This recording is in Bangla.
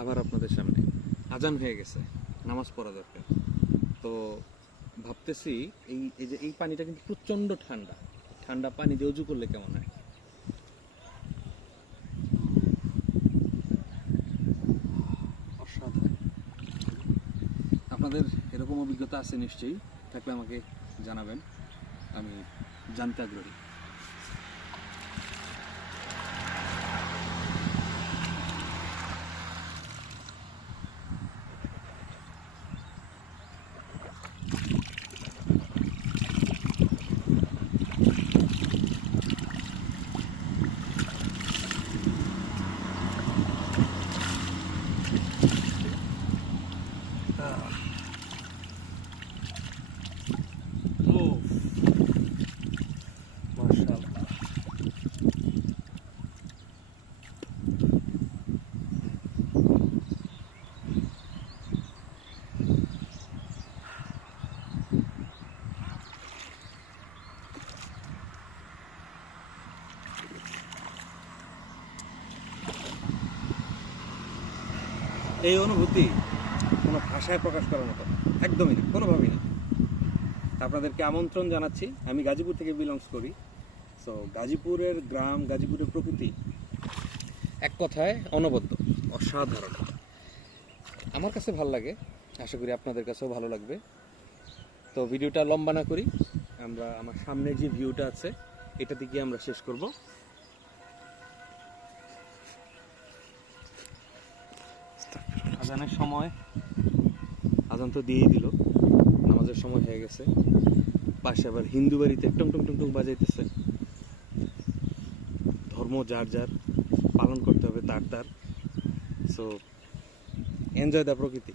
আবার আপনাদের সামনে। আজান হয়ে গেছে, নামাজ পড়া দরকার। তো ভাবতেছি এই পানিটা কিন্তু প্রচন্ড ঠান্ডা। ঠান্ডা পানি দিয়ে উজু করলে কেমন হয়? অসাধারণ। আপনাদের এরকম অভিজ্ঞতা আছে নিশ্চয়ই, থাকলে আমাকে জানাবেন, আমি জানতে আগ্রহী। মাশাআল্লাহ। এই অনুভূতি কোনো ভাষায় প্রকাশ করার মতো না, একদমই না, কোনোভাবেই না। আপনাদেরকে আমন্ত্রণ জানাচ্ছি। আমি গাজীপুর থেকে বিলংস করি। সো গাজীপুরের গ্রাম, গাজীপুরের প্রকৃতি এক কথায় অনবদ্য, অসাধারণ। আমার কাছে ভালো লাগে, আশা করি আপনাদের কাছেও ভালো লাগবে। তো ভিডিওটা লম্বা না করি, আমরা আমার সামনে যে ভিউটা আছে এটা দিকে আমরা শেষ করব। আজানের সময়, আজান তো দিয়েই দিল, নামাজের সময় হয়ে গেছে। পাশে আবার হিন্দু বাড়িতে টুং টুং টুং টুং বাজাইতেছে। ধর্ম যার যার, পালন করতে হবে তার তার। সো এনজয় দ্য প্রকৃতি।